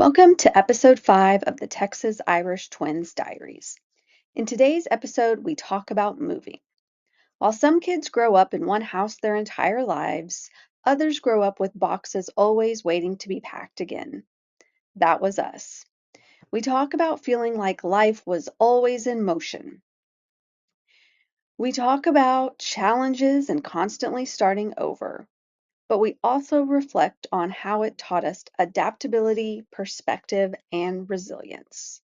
Welcome to episode 5 of the Texas Irish Twins Diaries. In today's episode, we talk about moving. While some kids grow up in one house their entire lives, others grow up with boxes always waiting to be packed again. That was us. We talk about feeling like life was always in motion. We talk about challenges and constantly starting over. But we also reflect on how it taught us adaptability, perspective, and resilience.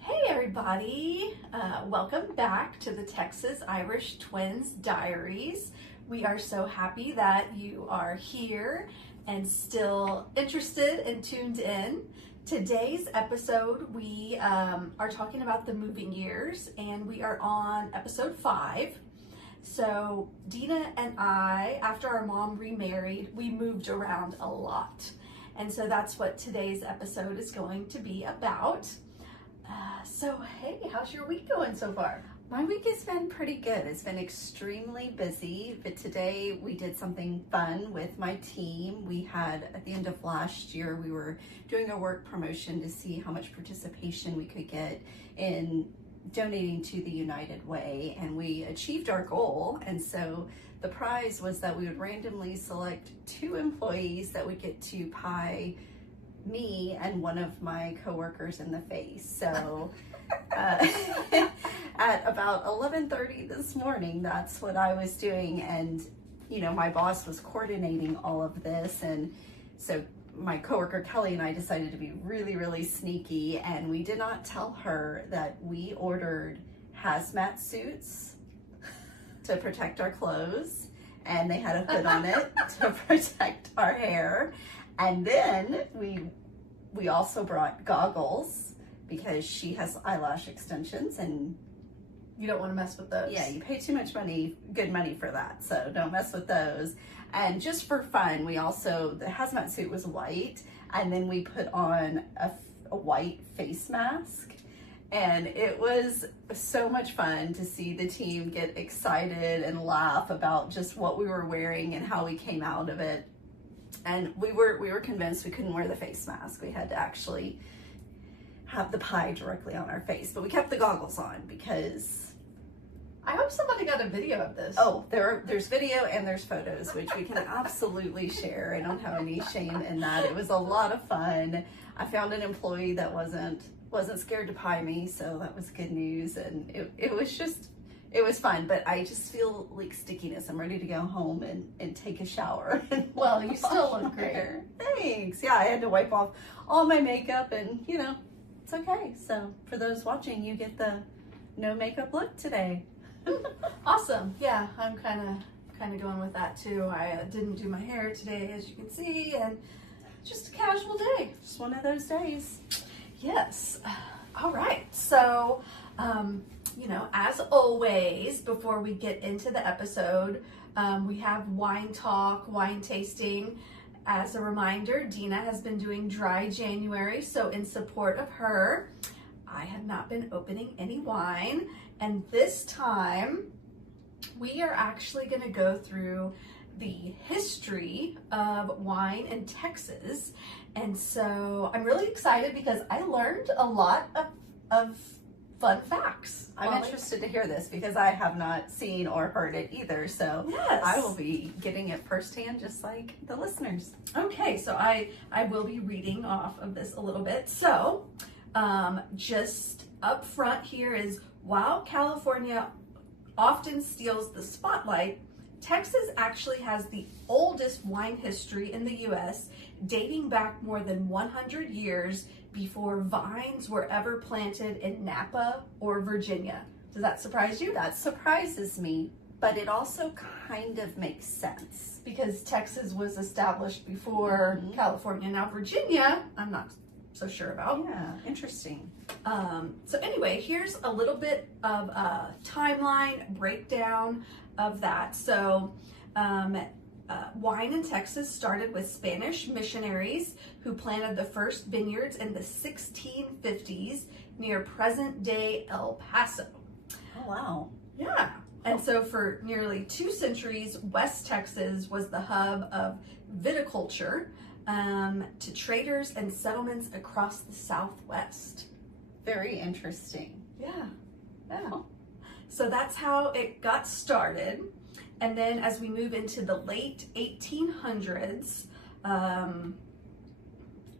Hey everybody, welcome back to the Texas Irish Twins Diaries. We are so happy that you are here and still interested and tuned in. Today's episode we are talking about the moving years, and we are on episode 5. So Dina and I, after our mom remarried, we moved around a lot. And so that's what today's episode is going to be about. So hey, how's your week going so far? My week has been pretty good. It's been extremely busy, but today we did something fun with my team. We had, at the end of last year, we were doing a work promotion to see how much participation we could get in donating to the United Way, and we achieved our goal. And so the prize was that we would randomly select 2 employees that would get to pie me and one of my coworkers in the face. So at about 11:30 this morning, that's what I was doing. And, my boss was coordinating all of this. And so my coworker Kelly and I decided to be really, really sneaky. And we did not tell her that we ordered hazmat suits to protect our clothes. And they had a hood on it to protect our hair. And then we also brought goggles because she has eyelash extensions, and you don't want to mess with those. Yeah, you pay too much money, good money for that, so don't mess with those. And just for fun, we also, the hazmat suit was white, and then we put on a white face mask. And it was so much fun to see the team get excited and laugh about just what we were wearing and how we came out of it. And we were convinced we couldn't wear the face mask. We had to actually have the pie directly on our face, but we kept the goggles on because I hope somebody got a video of this. Oh, there's video and there's photos, which we can absolutely share. I don't have any shame in that. It was a lot of fun. I found an employee that wasn't scared to pie me, so that was good news. And it was fun, but I just feel like stickiness. I'm ready to go home and take a shower. Well, you still look great. Thanks. Yeah, I had to wipe off all my makeup, and it's okay. So for those watching, you get the no makeup look today. Awesome. Yeah, I'm kind of going with that too. I didn't do my hair today, as you can see, and just a casual day. Just one of those days. Yes. All right. So, as always, before we get into the episode, we have wine talk, wine tasting. As a reminder, Dina has been doing dry January, so in support of her, I have not been opening any wine. And this time, we are actually going to go through the history of wine in Texas. And so I'm really excited because I learned a lot of fun facts. I'm interested to hear this because I have not seen or heard it either. So yes. I will be getting it firsthand, just like the listeners. Okay, so I will be reading off of this a little bit. So just up front here is, while California often steals the spotlight, Texas actually has the oldest wine history in the U.S., dating back more than 100 years before vines were ever planted in Napa or Virginia. Does that surprise you? That surprises me, but it also kind of makes sense. Because Texas was established before California. Now Virginia, I'm not so sure about. Yeah, interesting. So anyway, here's a little bit of a timeline breakdown of that. So wine in Texas started with Spanish missionaries who planted the first vineyards in the 1650s near present-day El Paso. Oh, wow. Yeah. And so for nearly 2 centuries, West Texas was the hub of viticulture. to traders and settlements across the Southwest. Very interesting. Yeah, yeah. So that's how it got started. And then as we move into the late 1800s,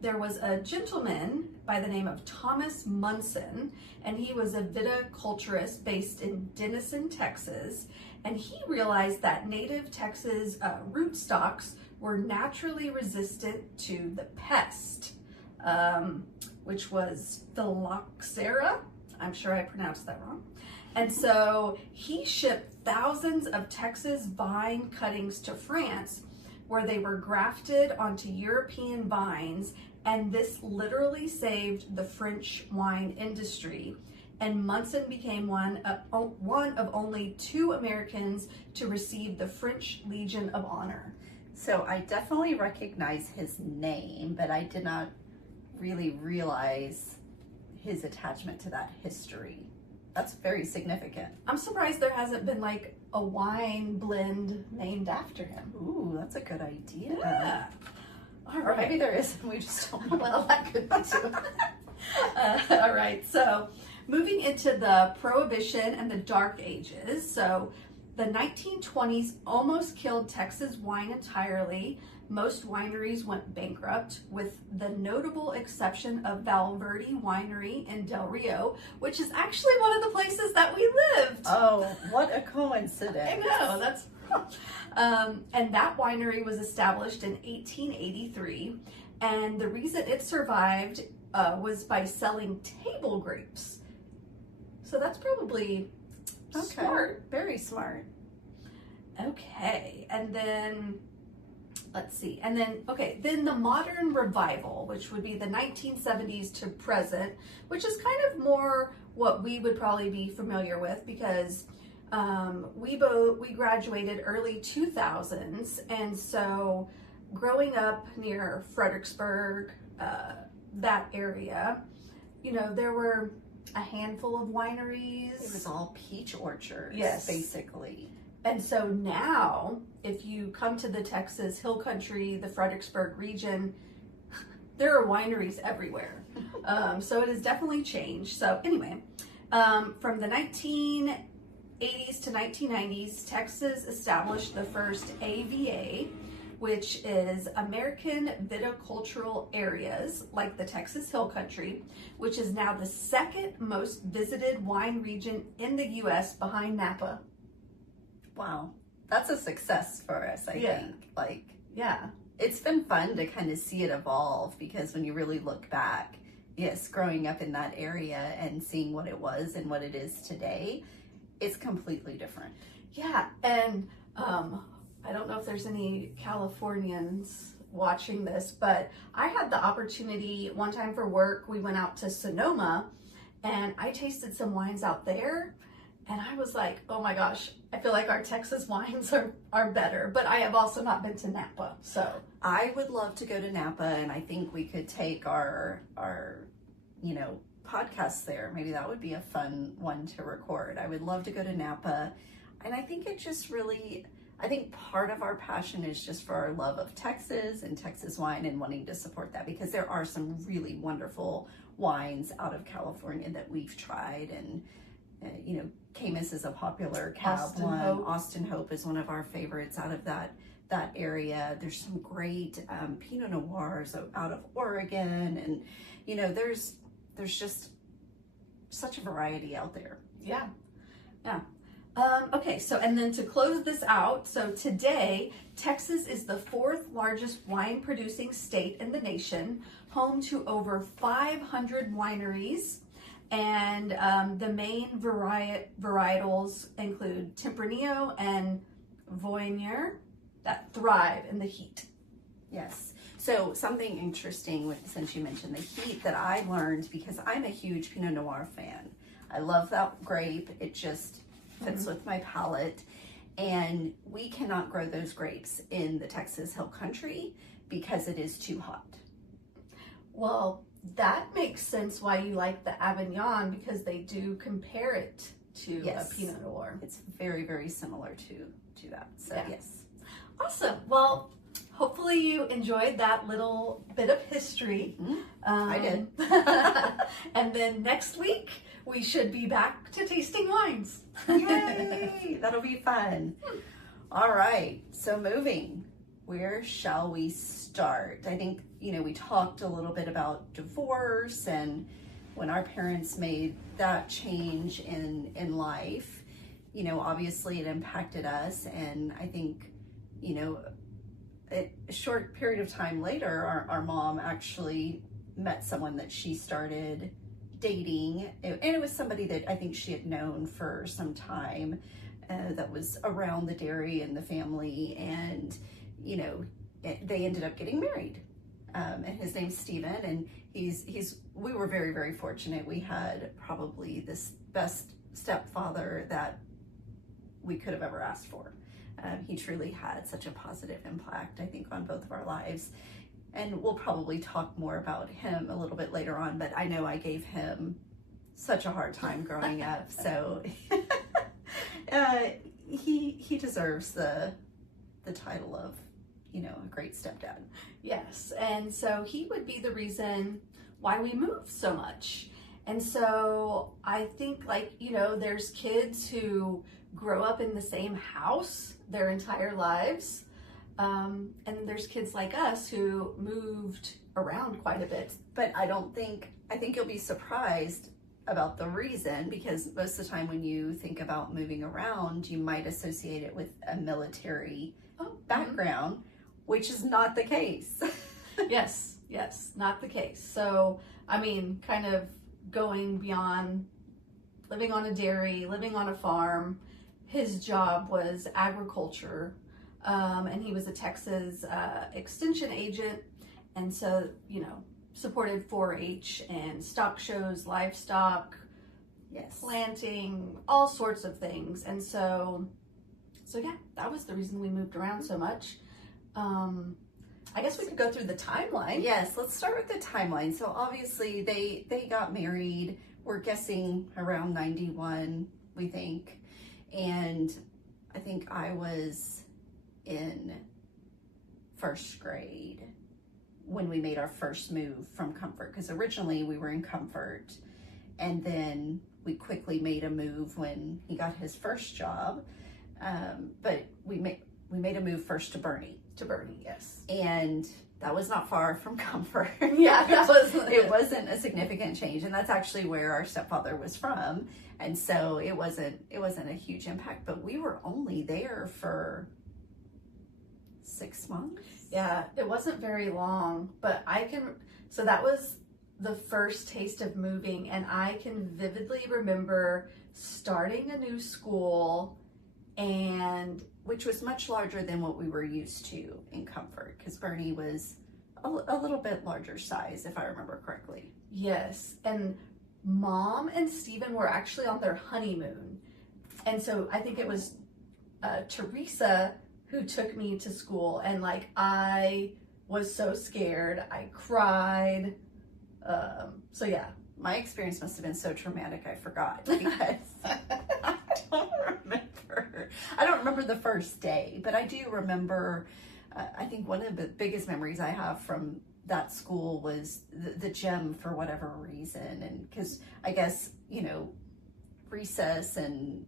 there was a gentleman by the name of Thomas Munson, and he was a viticulturist based in Denison, Texas. And he realized that native Texas rootstocks were naturally resistant to the pest, which was phylloxera. I'm sure I pronounced that wrong. And so he shipped thousands of Texas vine cuttings to France, where they were grafted onto European vines, and this literally saved the French wine industry. And Munson became one of only 2 Americans to receive the French Legion of Honor. So I definitely recognize his name, but I did not really realize his attachment to that history. That's very significant. I'm surprised there hasn't been like a wine blend named after him. Ooh, that's a good idea. Yeah. All Or right. maybe there is, and we just don't know. Well, that could be too. All right. So moving into the Prohibition and the Dark Ages. So the 1920s almost killed Texas wine entirely. Most wineries went bankrupt, with the notable exception of Valverde Winery in Del Rio, which is actually one of the places that we lived. Oh, what a coincidence. I know, that's and that winery was established in 1883, and the reason it survived was by selling table grapes. So that's probably smart. Very smart. Okay, and then let's see, and then then the modern revival, which would be the 1970s to present, which is kind of more what we would probably be familiar with, because we graduated early 2000s, and so growing up near Fredericksburg, that area, there were a handful of wineries. It was all peach orchards, Yes. basically. And so now, if you come to the Texas Hill Country, the Fredericksburg region, there are wineries everywhere. So it has definitely changed. So anyway, from the 1980s to 1990s, Texas established the first AVA, which is American Viticultural Areas, like the Texas Hill Country, which is now the second most visited wine region in the U.S. behind Napa. Wow. That's a success for us, I think. Yeah. It's been fun to kind of see it evolve, because when you really look back, yes, growing up in that area and seeing what it was and what it is today, it's completely different. Yeah, and I don't know if there's any Californians watching this, but I had the opportunity one time for work. We went out to Sonoma, and I tasted some wines out there, and I was like, oh my gosh, I feel like our Texas wines are better, but I have also not been to Napa, so. I would love to go to Napa, and I think we could take our podcast there. Maybe that would be a fun one to record. I would love to go to Napa, and I think it just really, I think part of our passion is just for our love of Texas and Texas wine, and wanting to support that, because there are some really wonderful wines out of California that we've tried, and Camus is a popular cab one. Austin Hope is one of our favorites out of that area. There's some great Pinot Noirs out of Oregon, and there's just such a variety out there. Yeah. Okay, so and then to close this out, so today Texas is the 4th largest wine producing state in the nation, home to over 500 wineries. And the main varietals include Tempranillo and Viognier that thrive in the heat. Yes. So something interesting, since you mentioned the heat, that I learned, because I'm a huge Pinot Noir fan. I love that grape. It just fits with my palate. And we cannot grow those grapes in the Texas Hill Country because it is too hot. Well, that makes sense why you like the Avignon, because they do compare it to a Pinot Noir. It's very, very similar to that. So Yeah. yes. Awesome. Well, Hopefully you enjoyed that little bit of history. I did. And then next week, we should be back to tasting wines. Yay! That'll be fun. All right, so moving. Where shall we start? I think, we talked a little bit about divorce and when our parents made that change in life. Obviously it impacted us, and I think, a short period of time later, our mom actually met someone that she started dating, and it was somebody that I think she had known for some time, that was around the dairy and the family, and they ended up getting married, and his name's Steven, and we were very, very fortunate. We had probably this best stepfather that we could have ever asked for. He truly had such a positive impact, I think, on both of our lives. And we'll probably talk more about him a little bit later on, but I know I gave him such a hard time growing up. So he deserves the title of, a great stepdad. Yes, and so he would be the reason why we moved so much. And so I think, there's kids who grow up in the same house their entire lives. And then there's kids like us who moved around quite a bit. But I think you'll be surprised about the reason, because most of the time when you think about moving around, you might associate it with a military background, which is not the case. Yes, not the case. So, kind of going beyond living on a dairy, living on a farm, his job was agriculture, and he was a Texas extension agent, and so, supported 4-H and stock shows, livestock, yes, planting, all sorts of things. And so yeah, that was the reason we moved around so much. I guess we could go through the timeline. Yes, let's start with the timeline. So obviously they got married, we're guessing around 91, we think. And I think I was in first grade when we made our first move from Comfort, because originally we were in Comfort, and then we quickly made a move when he got his first job. But we made a move first to Bernie. To Bernie, yes. And that was not far from Comfort. Yeah, it wasn't a significant change, and that's actually where our stepfather was from. And so it wasn't a huge impact, but we were only there for 6 months. Yeah, it wasn't very long, but so that was the first taste of moving, and I can vividly remember starting a new school, and which was much larger than what we were used to in Comfort, because Bernie was a little bit larger size, if I remember correctly. Yes, and Mom and Steven were actually on their honeymoon, and so I think it was Teresa who took me to school, and I was so scared, I cried. So yeah, my experience must have been so traumatic I forgot, because I don't remember the first day, but I do remember, I think one of the biggest memories I have from that school was the gym, for whatever reason. And because I guess, recess and,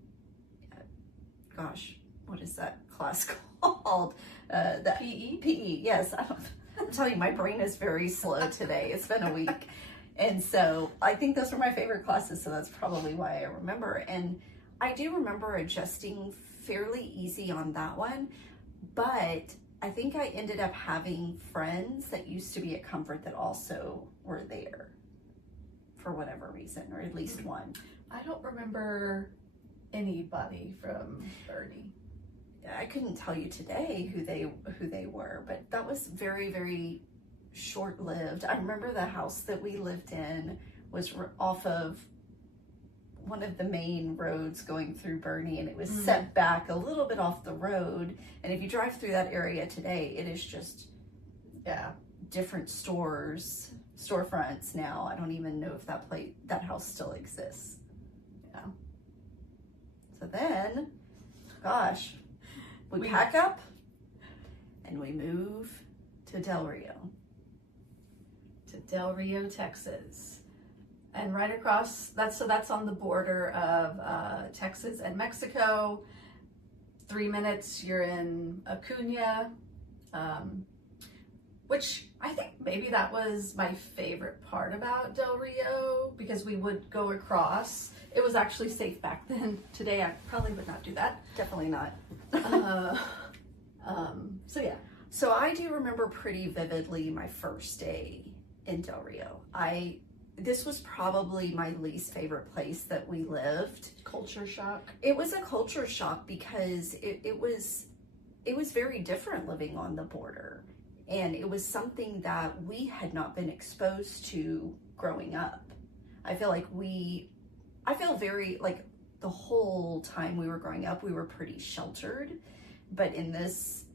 gosh, what is that class called? That PE? PE, yes. I'm telling you, my brain is very slow today. It's been a week. And so I think those were my favorite classes, so that's probably why I remember. And I do remember adjusting fairly easy on that one, but I think I ended up having friends that used to be at Comfort that also were there for whatever reason, or at least one. I don't remember anybody from Bernie. I couldn't tell you today who they were, but that was very, very short-lived. I remember the house that we lived in was off of one of the main roads going through Bernie, and it was set back a little bit off the road. And if you drive through that area today, it is just different storefronts now. I don't even know if that house still exists. Yeah. So then, gosh, we pack up and we move to Del Rio. To Del Rio, Texas. And right across, that's on the border of Texas and Mexico. 3 minutes, you're in Acuna, which I think maybe that was my favorite part about Del Rio, because we would go across. It was actually safe back then. Today, I probably would not do that. Definitely not. So yeah. So I do remember pretty vividly my first day in Del Rio. This was probably my least favorite place that we lived. Culture shock. It was a culture shock because it was very different living on the border. And it was something that we had not been exposed to growing up. I feel very, like, the whole time we were growing up, we were pretty sheltered. But in this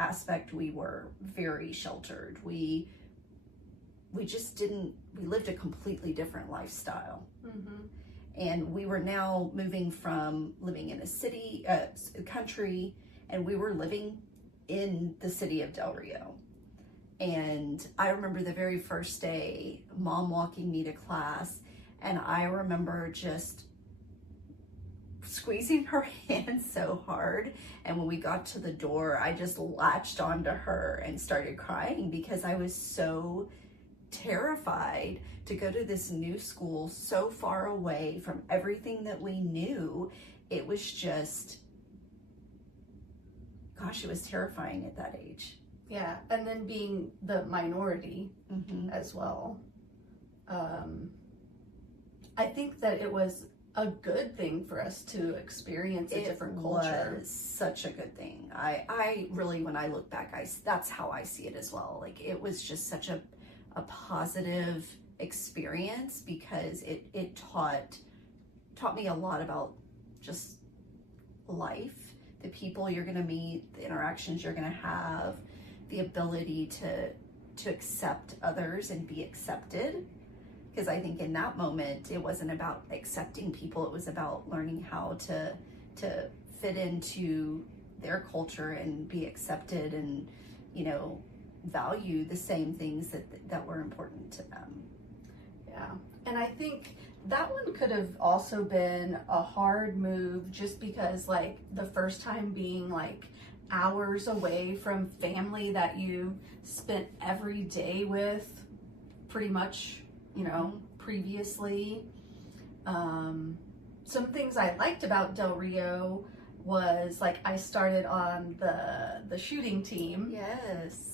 aspect, we were very sheltered. We lived a completely different lifestyle. Mm-hmm. And we were now moving from living in a country, and we were living in the city of Del Rio. And I remember the very first day, Mom walking me to class, and I remember just squeezing her hand so hard. And when we got to the door, I just latched onto her and started crying because I was so terrified to go to this new school so far away from everything that we knew. It was just, gosh, it was terrifying at that age. Yeah, and then being the minority as well. I think that it was a good thing for us to experience a different culture. It was such a good thing. I really, when I look back, that's how I see it as well. Like, it was just such a positive experience because it taught me a lot about just life, the people you're going to meet, the interactions you're going to have, the ability to accept others and be accepted. Because I think in that moment, it wasn't about accepting people, it was about learning how to fit into their culture and be accepted and, value the same things that were important to them. Yeah, and I think that one could have also been a hard move just because, like, the first time being, like, hours away from family that you spent every day with pretty much, previously. Some things I liked about Del Rio was, like, I started on the shooting team. Yes.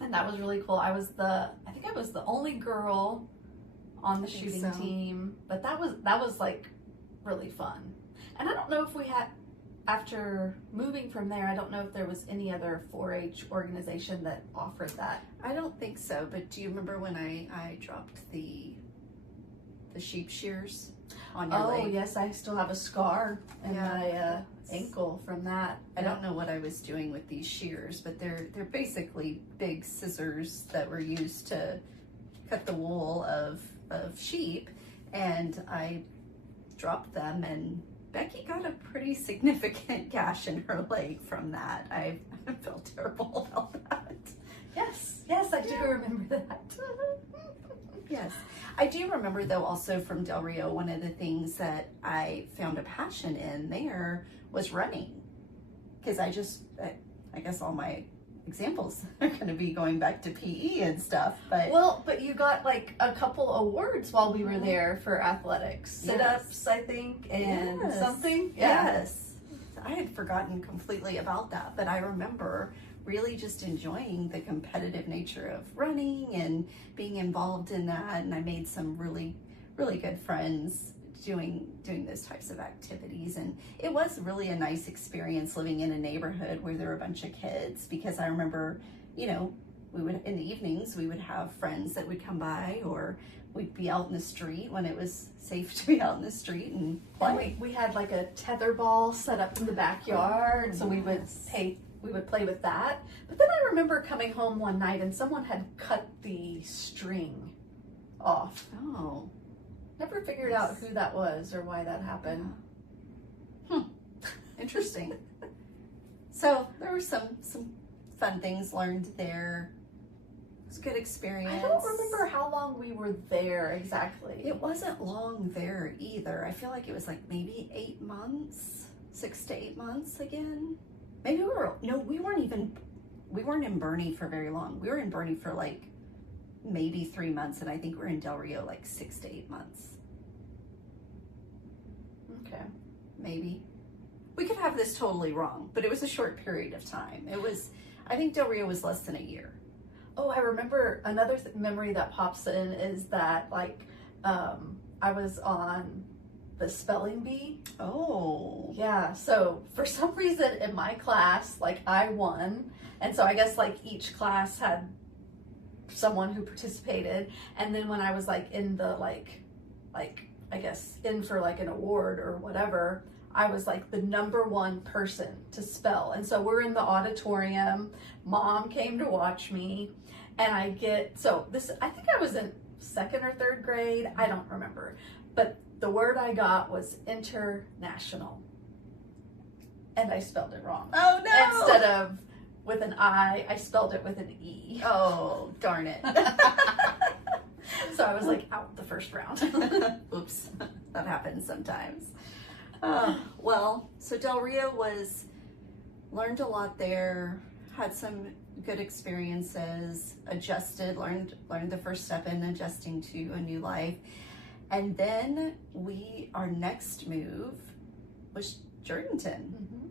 And that was really cool. I think I was the only girl on the shooting team, but that was like really fun. And I don't know if we had, after moving from there, I don't know if there was any other 4-H organization that offered that. I don't think so, but do you remember when I dropped the sheep shears on your leg? Oh, yes, I still have a scar in my ankle from that. I don't know what I was doing with these shears, but they're basically big scissors that were used to cut the wool of sheep, and I dropped them, and Becky got a pretty significant gash in her leg from that. I felt terrible about that. Yes, I do remember that. Yes. I do remember, though, also from Del Rio, one of the things that I found a passion in there was running. Because I guess all my examples are going to be going back to PE and stuff. But you got, like, a couple awards while we were there for athletics. Sit-ups, I think, and something. Yeah. Yes. I had forgotten completely about that, but I remember really just enjoying the competitive nature of running and being involved in that. And I made some really, really good friends doing those types of activities. And it was really a nice experience living in a neighborhood where there were a bunch of kids, because I remember, we would, in the evenings, we would have friends that would come by, or we'd be out in the street when it was safe to be out in the street and play. And we had, like, a tether ball set up in the backyard, so we would play with that. But then I remember coming home one night and someone had cut the string off. Oh. Never figured out who that was or why that happened. Interesting. So there were some fun things learned there. It was a good experience. I don't remember how long we were there exactly. It wasn't long there either. I feel like it was like maybe 8 months, 6 to 8 months again. Maybe we weren't in Bernie for very long. We were in Bernie for like maybe 3 months, and I think we're in Del Rio like 6 to 8 months. Okay. Maybe. We could have this totally wrong, but it was a short period of time. I think Del Rio was less than a year. Oh, I remember another memory that pops in is that like I was on the spelling bee. Oh. Yeah, so for some reason in my class, like I won. And so I guess like each class had someone who participated. And then when I was like in the like I guess in for like an award or whatever, I was like the #1 person to spell. And so we're in the auditorium. Mom came to watch me, and I think I was in 2nd or 3rd grade. I don't remember. But the word I got was international. And I spelled it wrong. Oh no! Instead of with an I spelled it with an E. Oh, darn it. So I was like out the first round. Oops, that happens sometimes. Well, so Del Rio learned a lot there, had some good experiences, adjusted, learned the first step in adjusting to a new life. And then our next move was Jordanton. Mm-hmm.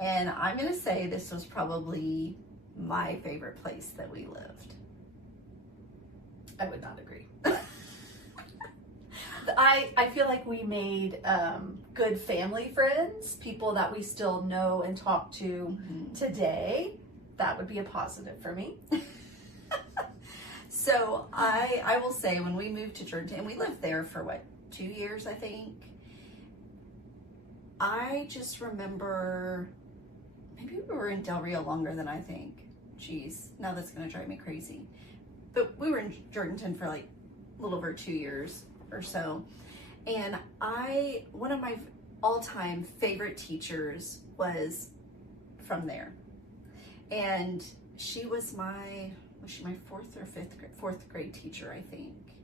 And I'm going to say this was probably my favorite place that we lived. I would not agree. I feel like we made good family friends, people that we still know and talk to today. That would be a positive for me. So I will say when we moved to Jordanton, and we lived there for 2 years, I think. I just remember, maybe we were in Del Rio longer than I think. Jeez, now that's going to drive me crazy. But we were in Jordanton for like a little over 2 years or so. And one of my all-time favorite teachers was from there. And she was my 4th or 4th grade teacher, I think.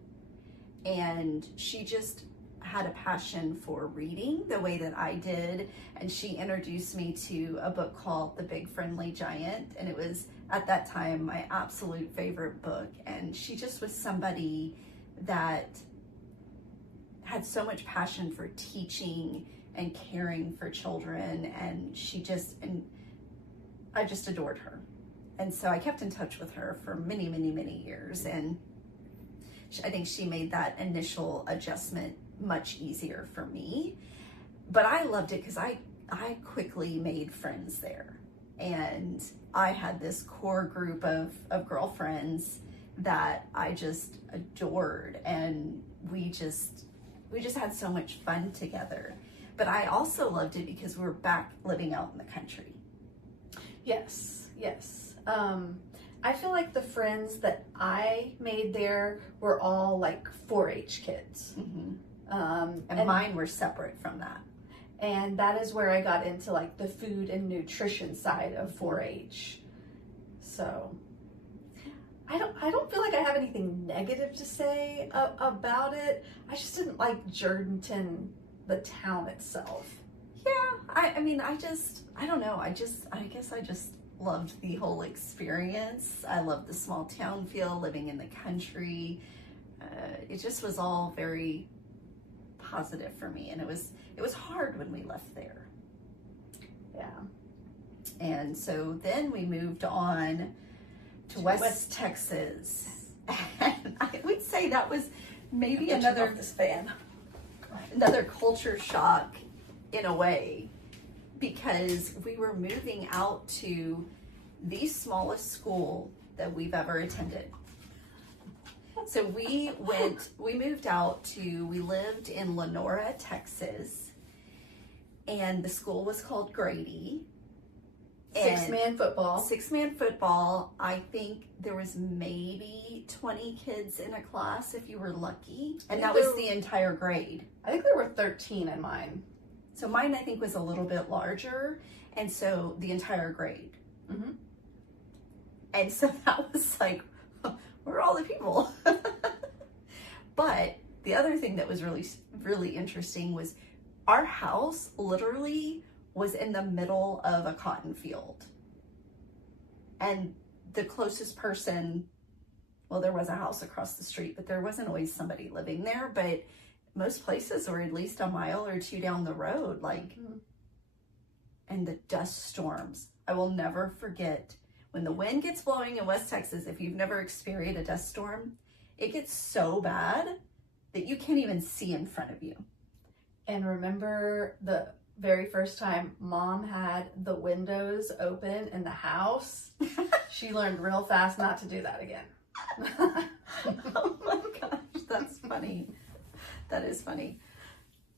And she just had a passion for reading the way that I did. And she introduced me to a book called The Big Friendly Giant. And it was, at that time, my absolute favorite book. And she just was somebody that had so much passion for teaching and caring for children. And I just adored her. And so I kept in touch with her for many, many, many years. And I think she made that initial adjustment much easier for me. But I loved it because I quickly made friends there. And I had this core group of girlfriends that I just adored. And we just had so much fun together. But I also loved it because we were back living out in the country. Yes. I feel like the friends that I made there were all like 4-H kids. Mm-hmm. And mine were separate from that. And that is where I got into like the food and nutrition side of 4-H. So I don't feel like I have anything negative to say about it. I just didn't like Jordanton, the town itself. Yeah, I don't know. I guess I just loved the whole experience. I loved the small town feel, living in the country. It just was all very positive for me, and it was hard when we left there. Yeah. And so then we moved on to West Texas. And I would say that was maybe another culture shock in a way, because we were moving out to the smallest school that we've ever attended. So we lived in Lenora, Texas, and the school was called Grady. 6-man football. 6-man football. I think there was maybe 20 kids in a class if you were lucky. And that was the entire grade. I think there were 13 in mine. So mine, I think, was a little bit larger. And so the entire grade. Mm-hmm. And so that was like, where are all the people? But the other thing that was really, really interesting was our house literally was in the middle of a cotton field. And the closest person, well, there was a house across the street, but there wasn't always somebody living there. But most places were at least a mile or two down the road, like, and the dust storms. I will never forget when the wind gets blowing in West Texas. If you've never experienced a dust storm, it gets so bad that you can't even see in front of you. And remember the very first time Mom had the windows open in the house? She learned real fast not to do that again. Oh my gosh, that's funny. That is funny.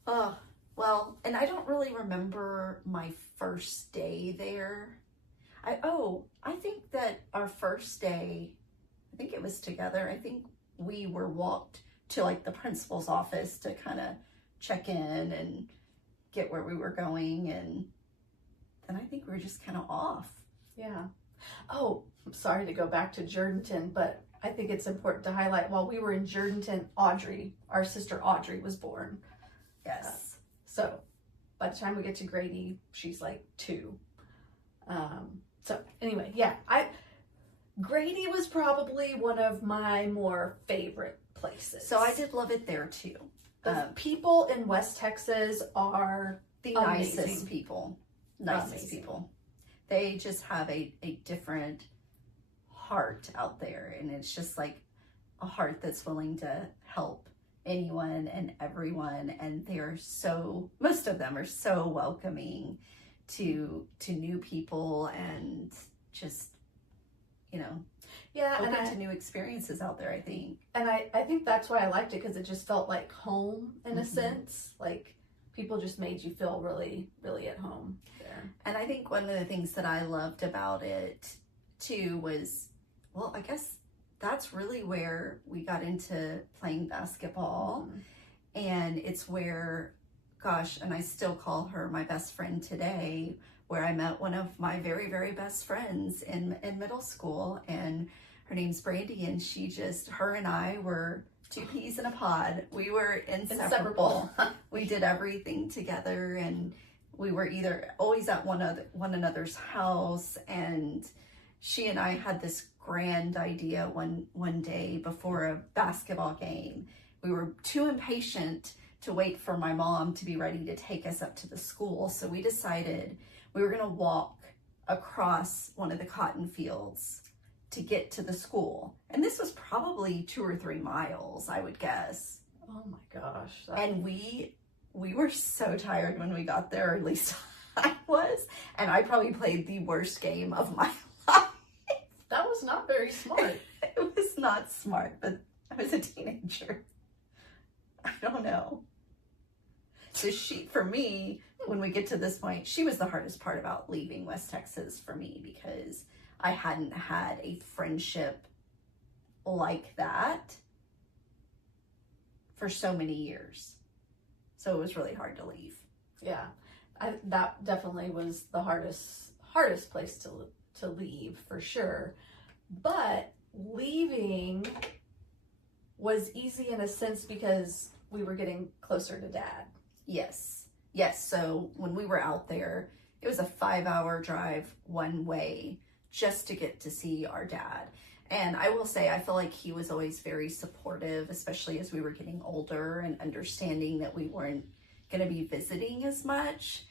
Oh, well, and I don't really remember my first day there. I think that our first day, I think it was together. I think we were walked to like the principal's office to kind of check in and get where we were going. And then I think we were just kind of off. Yeah. Oh, I'm sorry to go back to Jourdanton, but I think it's important to highlight while we were in Jourdanton, our sister Audrey was born. Yes. So by the time we get to Grady, she's like 2. So anyway, yeah, Grady was probably one of my more favorite places. So I did love it there too. The people in West Texas are The amazing. nicest people. Nicest Amazing. people. They just have a different heart out there, and it's just like a heart that's willing to help anyone and everyone, and most of them are so welcoming to new people, and just, Yeah, open to new experiences out there, I think. And I think that's why I liked it, because it just felt like home in a sense. Like people just made you feel really, really at home there. And I think one of the things that I loved about it too was, well, I guess that's really where we got into playing basketball. And it's where, gosh, and I still call her my best friend today, where I met one of my very, very best friends in middle school. And her name's Brandy, and her and I were 2 peas in a pod. We were inseparable. We did everything together, and we were either always at one another's house. And she and I had this grand idea one day before a basketball game. We were too impatient to wait for my mom to be ready to take us up to the school. So we decided we were going to walk across one of the cotton fields to get to the school. And this was probably 2 or 3 miles, I would guess. Oh my gosh. And we were so tired when we got there, or at least I was. And I probably played the worst game of my life. That was not very smart. It was not smart, but I was a teenager. I don't know. So for me, when we get to this point, she was the hardest part about leaving West Texas for me, because I hadn't had a friendship like that for so many years. So it was really hard to leave. Yeah, that definitely was the hardest place to leave for sure. But leaving was easy in a sense because we were getting closer to Dad. Yes. So when we were out there, it was a 5-hour drive one way just to get to see our dad. And I will say, I feel like he was always very supportive, especially as we were getting older, and understanding that we weren't going to be visiting as much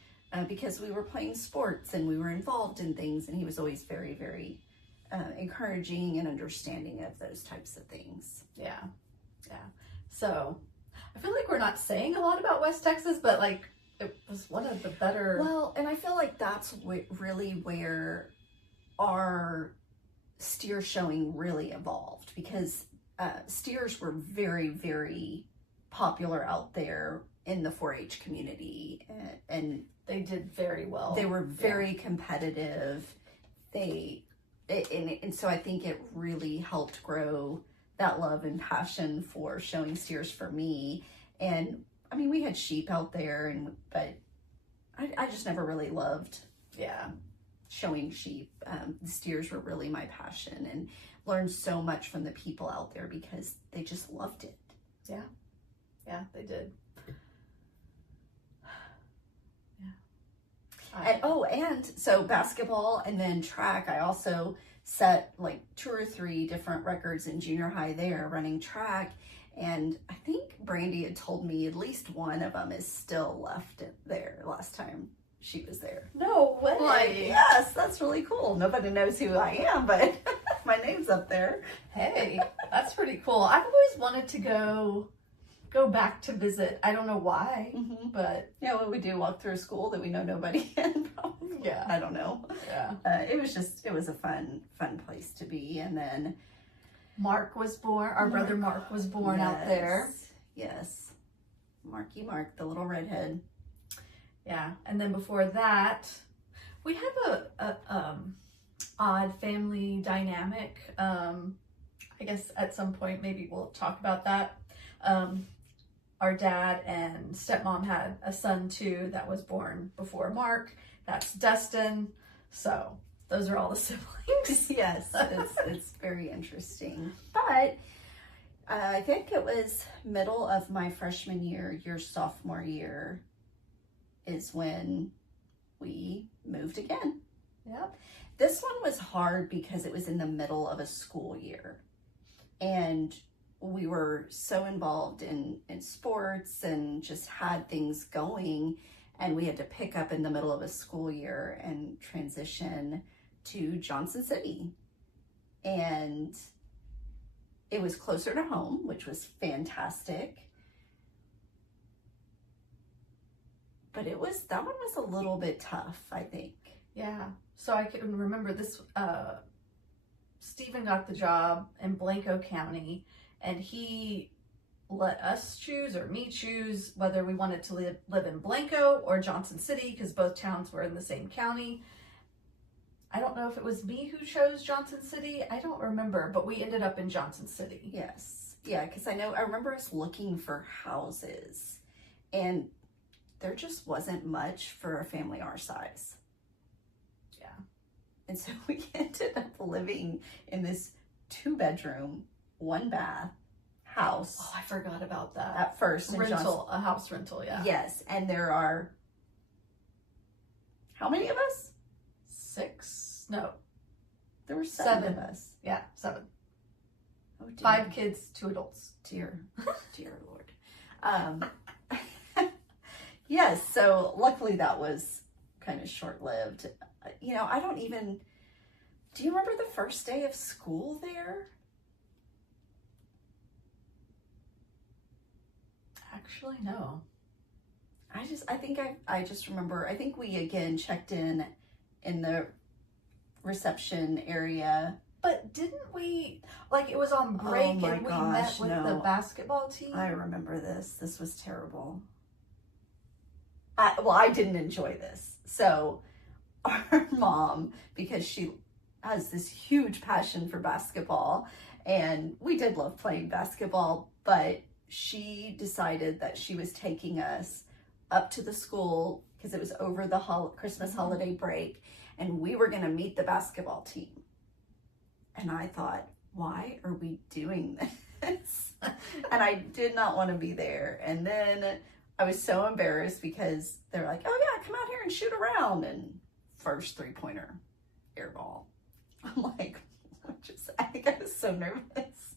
because we were playing sports and we were involved in things. And he was always very, very encouraging and understanding of those types of things. Yeah. So I feel like we're not saying a lot about West Texas, but like it was one of the better. Well, and I feel like that's really where our steer showing really evolved, because steers were very, very popular out there in the 4-H community, and they did very well. They were very competitive. And so I think it really helped grow that love and passion for showing steers for me. And I mean, we had sheep out there, but I just never really loved showing sheep. The steers were really my passion, and learned so much from the people out there because they just loved it. Yeah. Yeah, they did. And and so basketball and then track, I also set like 2 or 3 different records in junior high there running track. And I think Brandy had told me at least one of them is still left there last time she was there. No way. Like, yes, that's really cool. Nobody knows who I am, but my name's up there. Hey, that's pretty cool. I've always wanted to go back to visit. I don't know why, but yeah, what we do, walk through a school that we know nobody in. Probably. Yeah, I don't know. Yeah, it was a fun place to be. And then Mark was born. Our brother Mark was born out there. Yes, Mark, the little redhead. Yeah, and then before that, we have a odd family dynamic. I guess at some point maybe we'll talk about that. Our dad and stepmom had a son too that was born before Mark. That's Dustin. So those are all the siblings. Yes, it's very interesting. But I think it was middle of my freshman year, your sophomore year, is when we moved again. Yep. This one was hard because it was in the middle of a school year. And we were so involved in sports and just had things going, and we had to pick up in the middle of a school year and transition to Johnson City. And it was closer to home, which was fantastic. But that one was a little bit tough, I think. Yeah. So I can remember this, Stephen got the job in Blanco County, and he let us choose, or me choose, whether we wanted to live in Blanco or Johnson City, because both towns were in the same county. I don't know if it was me who chose Johnson City. I don't remember, but we ended up in Johnson City. Yes. Yeah, because I remember us looking for houses, and there just wasn't much for a family our size. Yeah. And so we ended up living in this 2-bedroom, 1-bath house. Oh, I forgot about that. At first. A house rental, yeah. Yes, and there are, how many of us? 6? No. There were 7 of us. Yeah, 7. Oh, dear. 5 kids, 2 adults. Dear Lord. Yes, so luckily that was kind of short-lived. I don't even, do you remember the first day of school there? Actually, no. I just remember, I think we again checked in the reception area. But didn't we, it was on break and we met with the basketball team? I remember this. This was terrible. I didn't enjoy this. So our mom, because she has this huge passion for basketball, and we did love playing basketball, but she decided that she was taking us up to the school because it was over the Christmas holiday break, and we were going to meet the basketball team. And I thought, why are we doing this? And I did not want to be there. And then I was so embarrassed because they're like, oh yeah, come out here and shoot around. And first 3-pointer, air ball. I'm like, I think I was so nervous.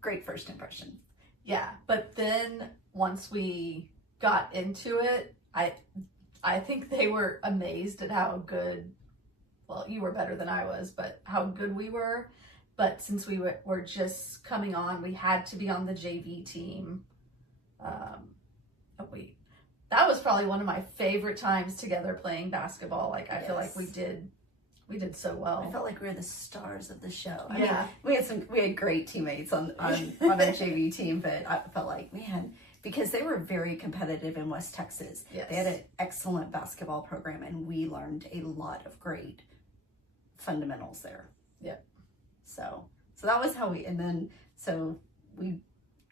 Great first impression. Yeah, but then once we got into it, I think they were amazed at how good, well, you were better than I was, but how good we were. But since we were just coming on, we had to be on the JV team. That was probably one of my favorite times together playing basketball. I feel like we did so well. I felt like we were the stars of the show. I mean, we had great teammates on our JV team, but I felt like, man, because they were very competitive in West Texas. Yes. They had an excellent basketball program, and we learned a lot of great fundamentals there. Yep. So that was how we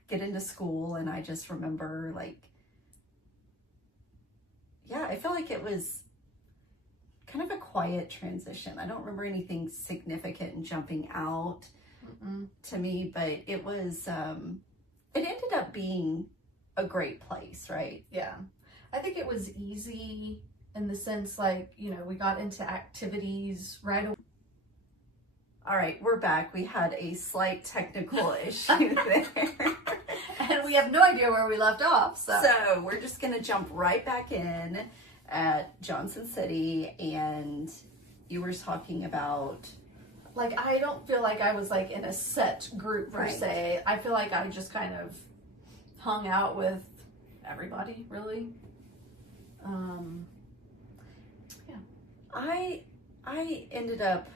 get into school, and I just remember I feel like it was kind of a quiet transition. I don't remember anything significant and jumping out to me, but it was, it ended up being a great place, right? Yeah. I think it was easy in the sense, like, you know, we got into activities right away. All right, we're back. We had a slight technical issue there. And we have no idea where we left off. So we're just going to jump right back in at Johnson City, and you were talking about... Like, I don't feel like I was like in a set group per se. I feel like I just kind of hung out with everybody, really. Yeah. I ended up,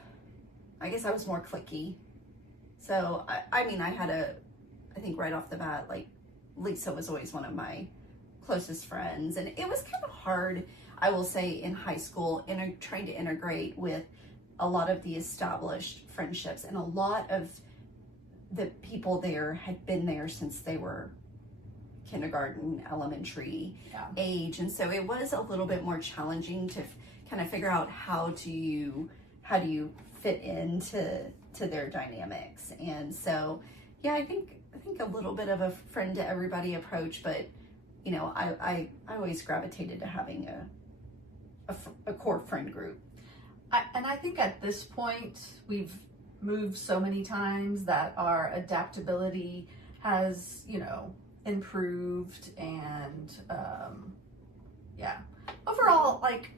I guess I was more cliquey. So, I mean, I think right off the bat, like, Lisa was always one of my closest friends. And it was kind of hard, I will say, in high school, trying to integrate with a lot of the established friendships. And a lot of the people there had been there since they were kindergarten, elementary age. And so it was a little bit more challenging to kind of figure out how do you fit into their dynamics. And so, yeah, I think a little bit of a friend to everybody approach, but you know, I always gravitated to having a core friend group. And I think at this point we've moved so many times that our adaptability has, you know, improved. And yeah, overall, like,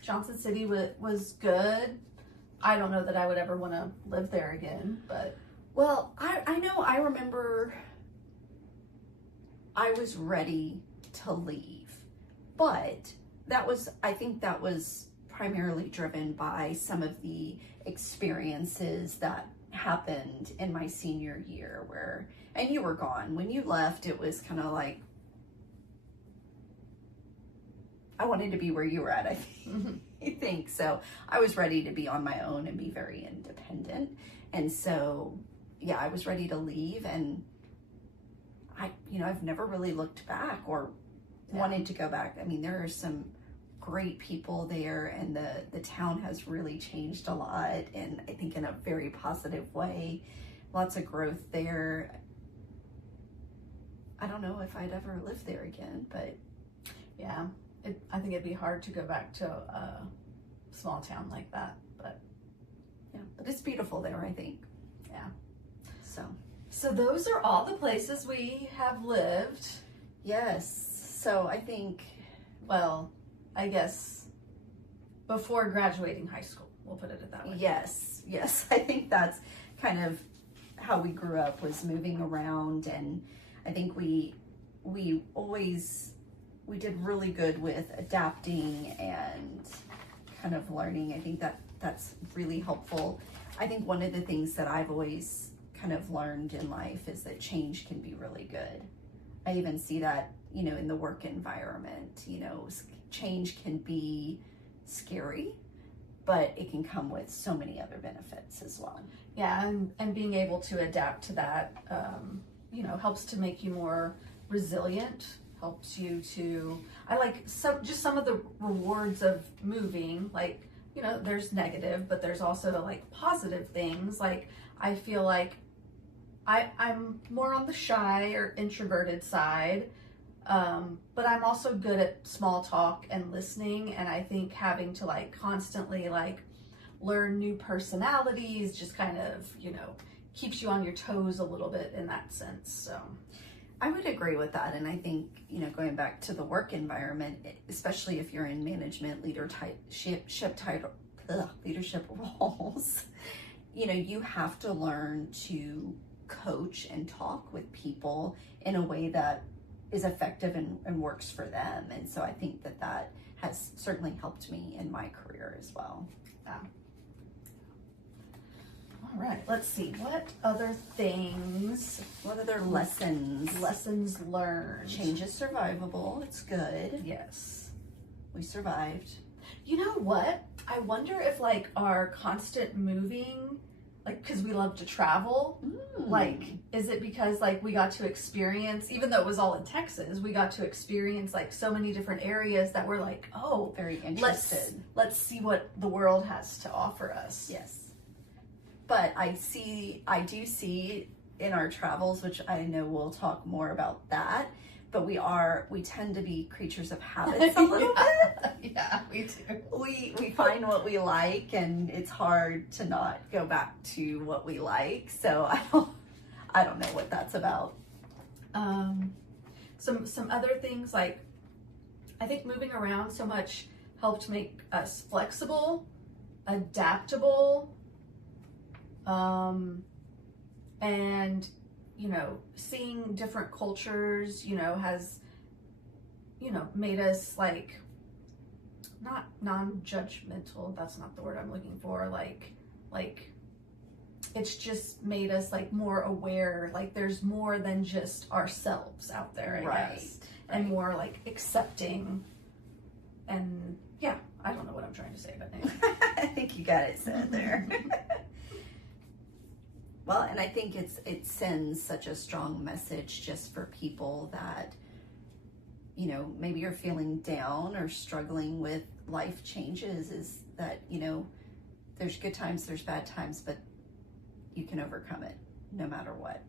Johnson City was good. I don't know that I would ever want to live there again, but... Well, I know, I remember I was ready to leave, but I think that was primarily driven by some of the experiences that happened in my senior year and you were gone. When you left, it was kind of like, I wanted to be where you were at, I think. So I was ready to be on my own and be very independent. And so, yeah, I was ready to leave, and I've never really looked back or wanted to go back. I mean, there are some great people there, and the town has really changed a lot, and I think in a very positive way. Lots of growth there. I don't know if I'd ever live there again, but yeah, I think it'd be hard to go back to a small town like that, but yeah, but it's beautiful there, I think. Yeah. So those are all the places we have lived. Yes. So I think, well, I guess before graduating high school, we'll put it that way. Yes. I think that's kind of how we grew up, was moving around, and I think we did really good with adapting and kind of learning. I think that's really helpful. I think one of the things that I've always kind of learned in life is that change can be really good. I even see that, in the work environment, change can be scary, but it can come with so many other benefits as well. Yeah, and being able to adapt to that, helps to make you more resilient, helps you to, I like some of the rewards of moving, like, there's negative, but there's also like positive things. Like, I feel like I'm more on the shy or introverted side, but I'm also good at small talk and listening. And I think having to like constantly like learn new personalities just kind of, keeps you on your toes a little bit in that sense. So I would agree with that. And I think, going back to the work environment, especially if you're in management, leadership roles, you have to learn to coach and talk with people in a way that is effective and works for them. And so I think that has certainly helped me in my career as well. Yeah. All right, let's see. What other things? What other lessons? Lessons learned. Change is survivable. It's good. Yes. We survived. You know what? I wonder if like our constant moving like, because we love to travel? Like, is it because like we got to experience, even though it was all in Texas, we got to experience like so many different areas that we're like, oh, very interested. Let's see what the world has to offer us. Yes. But I do see in our travels, which I know we'll talk more about that, but we tend to be creatures of habits a little bit. Yeah, we do. We find what we like, and it's hard to not go back to what we like. So I don't know what that's about. Some other things, like I think moving around so much helped make us flexible, adaptable, and seeing different cultures has made us like not non-judgmental, that's not the word I'm looking for, like it's just made us like more aware, like there's more than just ourselves out there, I guess. And more like accepting, and yeah, I don't know what I'm trying to say, but anyway. I think you got it said there. Well, and I think it sends such a strong message just for people that, maybe you're feeling down or struggling with life changes, is that, there's good times, there's bad times, but you can overcome it no matter what.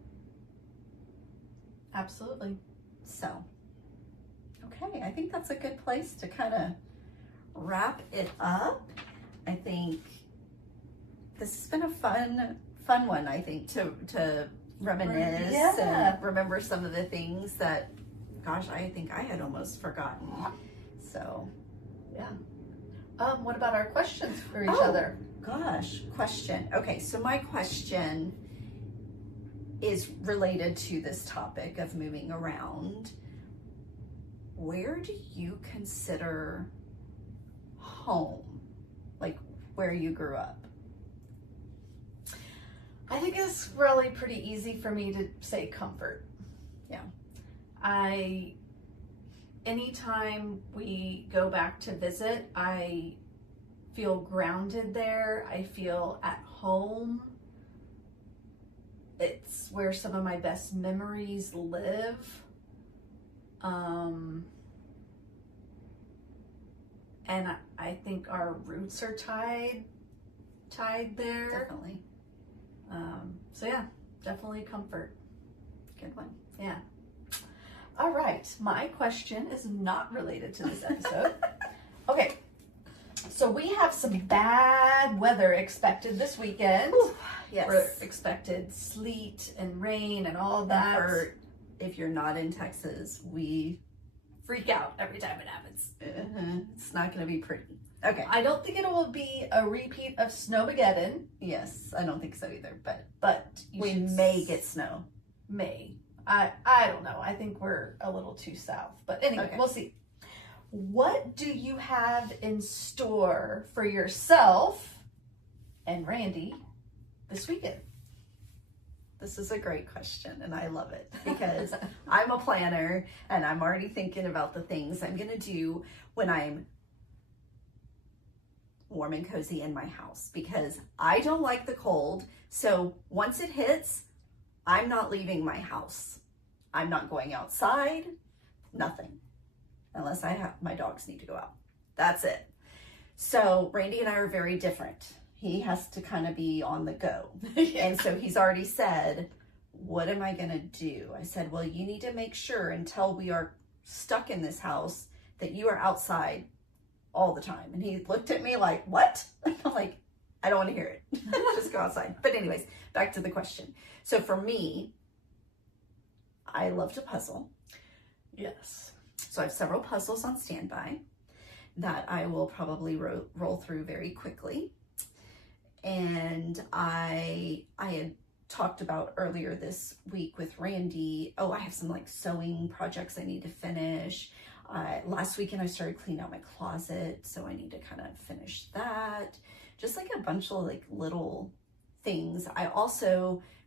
Absolutely. So, okay, I think that's a good place to kind of wrap it up. I think this has been a fun one, I think, to reminisce and remember some of the things that, gosh, I think I had almost forgotten. So, yeah. What about our questions for each other? Gosh, question. Okay, so my question is related to this topic of moving around. Where do you consider home? Like where you grew up? I think it's really pretty easy for me to say comfort. Yeah. Anytime we go back to visit, I feel grounded there. I feel at home. It's where some of my best memories live. And I think our roots are tied there. Definitely. So yeah, definitely comfort. Good one. Yeah. All right. My question is not related to this episode. Okay. So we have some bad weather expected this weekend. Ooh, yes. We're expected sleet and rain and all of that. Or if you're not in Texas, we freak out every time it happens. It's not going to be pretty. Okay. I don't think it will be a repeat of Snowmageddon. Yes, I don't think so either. But we may get snow. May. I don't know. I think we're a little too south. But anyway, We'll see. What do you have in store for yourself and Randy this weekend? This is a great question, and I love it because I'm a planner, and I'm already thinking about the things I'm going to do when I'm warm and cozy in my house, because I don't like the cold. So once it hits, I'm not leaving my house. I'm not going outside, nothing, unless my dogs need to go out. That's it. So Randy and I are very different. He has to kind of be on the go. And so he's already said, what am I going to do? I said, well, you need to make sure until we are stuck in this house that you are outside all the time. And he looked at me like, what? I'm like, I don't want to hear it. Just go outside. But anyways, back to the question. So for me, I love to puzzle. Yes. So I have several puzzles on standby that I will probably roll through very quickly. And I had talked about earlier this week with Randy, I have some like sewing projects I need to finish. Last weekend I started cleaning out my closet, so I need to kind of finish that. Just like a bunch of like little things.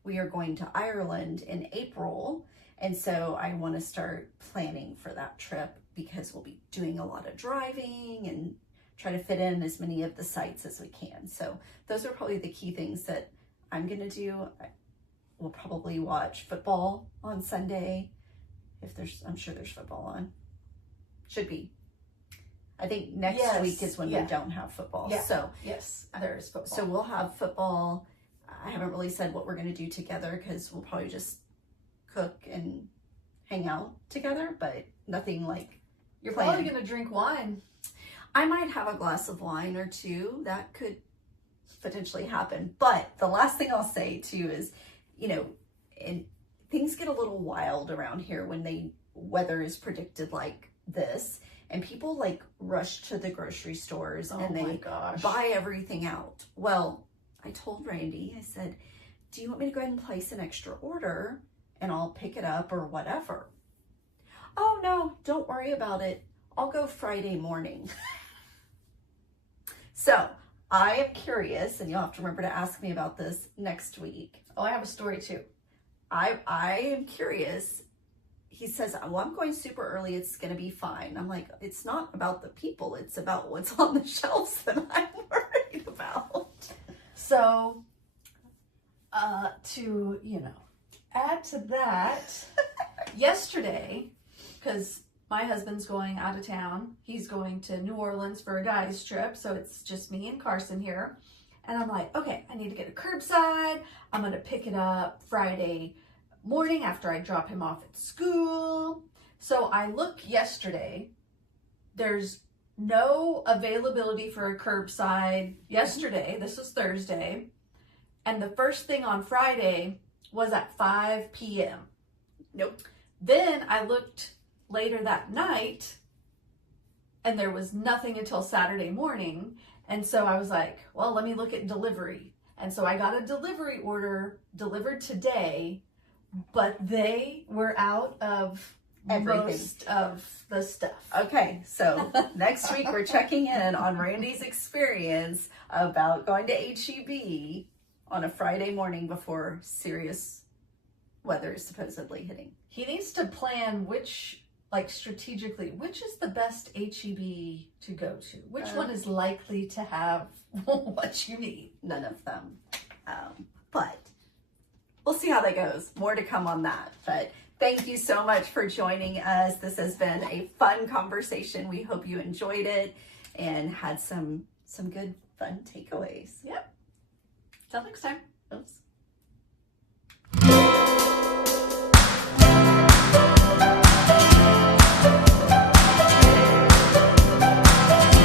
We are going to Ireland in April, and so I want to start planning for that trip because we'll be doing a lot of driving and try to fit in as many of the sites as we can. So those are probably the key things that we'll probably watch football on Sunday. I'm sure there's football on. Should be. I think next week is when we don't have football. Yeah. So yes, there is football. So we'll have football. I haven't really said what we're going to do together because we'll probably just cook and hang out together, but nothing like You're probably going to drink wine. I might have a glass of wine or two. That could potentially happen. But the last thing I'll say too is, and things get a little wild around here when weather is predicted like this, and people like rush to the grocery stores and they buy everything out. Well, I told Randy, I said, do you want me to go ahead and place an extra order and I'll pick it up or whatever? Oh no, don't worry about it. I'll go Friday morning. So I am curious, and you'll have to remember to ask me about this next week. Oh, I have a story too. I am curious. He says, well, I'm going super early. It's going to be fine. I'm like, it's not about the people. It's about what's on the shelves that I'm worried about. So, to, add to that, yesterday, because my husband's going out of town. He's going to New Orleans for a guy's trip. So it's just me and Carson here. And I'm like, okay, I need to get a curbside. I'm going to pick it up Friday morning after I drop him off at school. So I look yesterday. There's no availability for a curbside yesterday. This was Thursday. And the first thing on Friday was at 5 p.m. Nope. Then I looked later that night and there was nothing until Saturday morning. And so I was like, well, let me look at delivery. And so I got a delivery order delivered today, but they were out of most of the stuff. Okay, so next week we're checking in on Randy's experience about going to HEB on a Friday morning before serious weather is supposedly hitting. He needs to plan strategically, which is the best HEB to go to? Which one is likely to have what you need? None of them. But we'll see how that goes. More to come on that. But thank you so much for joining us. This has been a fun conversation. We hope you enjoyed it and had some good fun takeaways. Yep. Till next time. Oops.